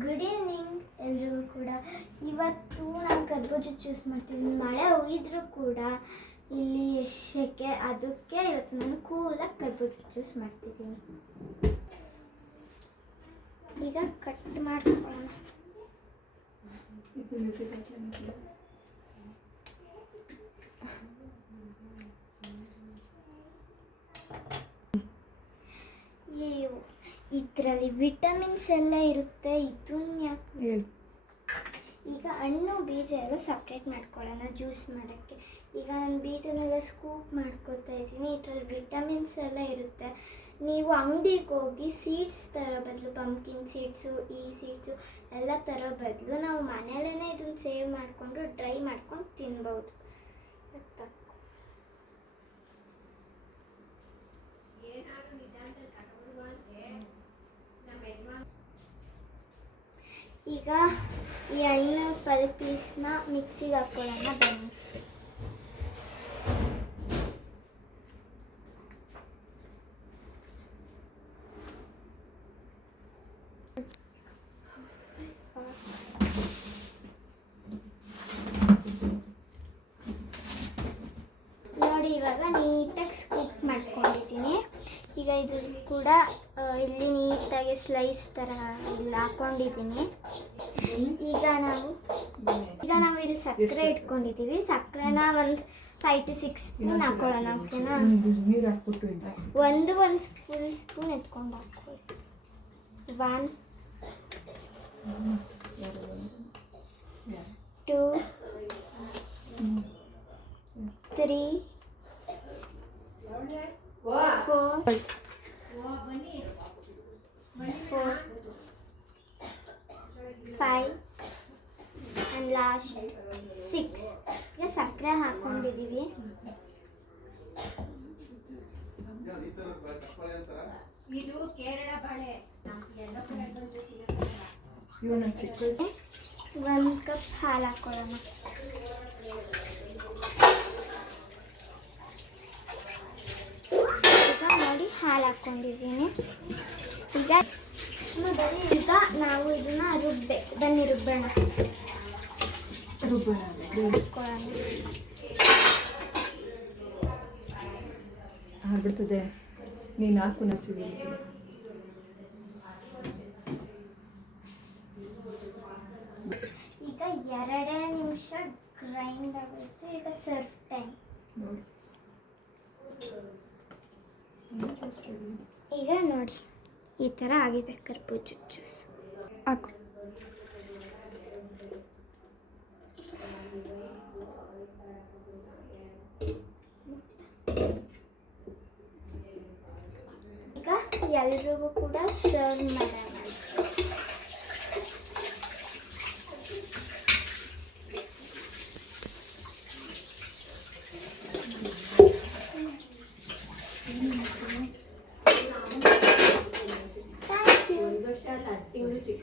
Good evening ಎಲ್ರಿಗೂ ಕೂಡ. ಇವತ್ತು ನಾನು ಕರ್ಬೂಜ ಜ್ಯೂಸ್ ಮಾಡ್ತಿದ್ದೀನಿ. ಮಳೆ ಹುಯ್ದರೂ ಕೂಡ ಇಲ್ಲಿ ಶೆಕೆ, ಅದಕ್ಕೆ ಇವತ್ತು ನಾನು ಕೂಲಾಗಿ ಕರ್ಬೂಜ ಜ್ಯೂಸ್ ಮಾಡ್ತಿದ್ದೀನಿ. ಈಗ ಕಟ್ ಮಾಡ್ಕೊಳ್ಳೋಣ. ಇದರಲ್ಲಿ ವಿಟಮಿನ್ಸ್ ಎಲ್ಲ ಇರುತ್ತೆ. ಇದನ್ನ ಯಾಕೆ ಈಗ ಹಣ್ಣು ಬೀಜ ಎಲ್ಲ ಸಪ್ರೇಟ್ ಮಾಡ್ಕೊಳ್ಳೋಣ ಜ್ಯೂಸ್ ಮಾಡೋಕ್ಕೆ. ಈಗ ನಾನು ಬೀಜನೆಲ್ಲ ಸ್ಕೂಪ್ ಮಾಡ್ಕೊತಾ ಇದ್ದೀನಿ. ಇದರಲ್ಲಿ ವಿಟಮಿನ್ಸ್ ಎಲ್ಲ ಇರುತ್ತೆ. ನೀವು ಅಂಗಡಿಗೆ ಹೋಗಿ ಸೀಡ್ಸ್ ತರೋ ಬದಲು, ಪಂಪ್ಕಿನ್ ಸೀಡ್ಸು, ಈ ಸೀಡ್ಸು ಎಲ್ಲ ತರೋ ಬದಲು ನಾವು ಮನೆಯಲ್ಲೇ ಇದನ್ನು ಸೇವ್ ಮಾಡಿಕೊಂಡು ಡ್ರೈ ಮಾಡ್ಕೊಂಡು ತಿನ್ಬೋದು. ಈಗ ಈ ಹಣ್ಣು ಪೀಸ್ನ ಮಿಕ್ಸಿಗೆ ಹಾಕೊಳ್ಳೋಣ ಬನ್ನಿ. ನೋಡಿ, ಇವಾಗ ನೀಟಾಗಿ ಸ್ಕೂಪ್ ಮಾಡ್ಕೊಂಡಿದ್ದೀನಿ. ಈಗ ಇದು ಕೂಡ ಇಲ್ಲಿ ನೀಟಾಗಿ ಸ್ಲೈಸ್ ಥರ ಇಲ್ಲಿ ಹಾಕೊಂಡಿದ್ದೀನಿ. ಈಗ ನಾವು ಇಲ್ಲಿ ಸಕ್ಕರೆ ಇಟ್ಕೊಂಡಿದ್ದೀವಿ. ಸಕ್ಕರೆನ ಒಂದು 5 to 6 ಸ್ಪೂನ್ ಹಾಕೊಳ್ಳೋಣ. ಓಕೆನಾ? ಒಂದು ಫುಲ್ ಸ್ಪೂನ್ ಎತ್ಕೊಂಡು ಹಾಕೊಳ್ಳಿ. 1 2 3 4 5 and last 6. ಈಗ ಸಕ್ಕರೆ ಹಾಕೊಂಡಿದ್ದೀವಿ. ಇದು ಕೇರಳ ಬಾಳೆ. 1 ಕಪ್ ಹಾಲು ಹಾಕೊಳ್ಳೋಣ. ಈಗ ನೋಡಿ, ಹಾಲು ಹಾಕ್ಕೊಂಡಿದ್ದೀನಿ. ಈಗ ನಾವು ಇದನ್ನ ಬನ್ನಿ ರುಬ್ಬೋಣ. ಆಗ್ಬಿಡ್ತದೆ. ನೀನು ಹಾಕು. ಈಗ 2 ನಿಮಿಷ ಗ್ರೈಂಡ್ ಆಗುತ್ತೆ. ಈಗ ಸರ್ವ್ ಟೈಮ್. ಈಗ ನೋಡಿ, ಈ ಥರ ಆಗಿದೆ ಕರ್ಬೂಜ ಜ್ಯೂಸ್. ಹಾಕು. ಈಗ ಎಲ್ರಿಗೂ ಕೂಡ ಸರ್ವ್ ಮಾಡೋಣ.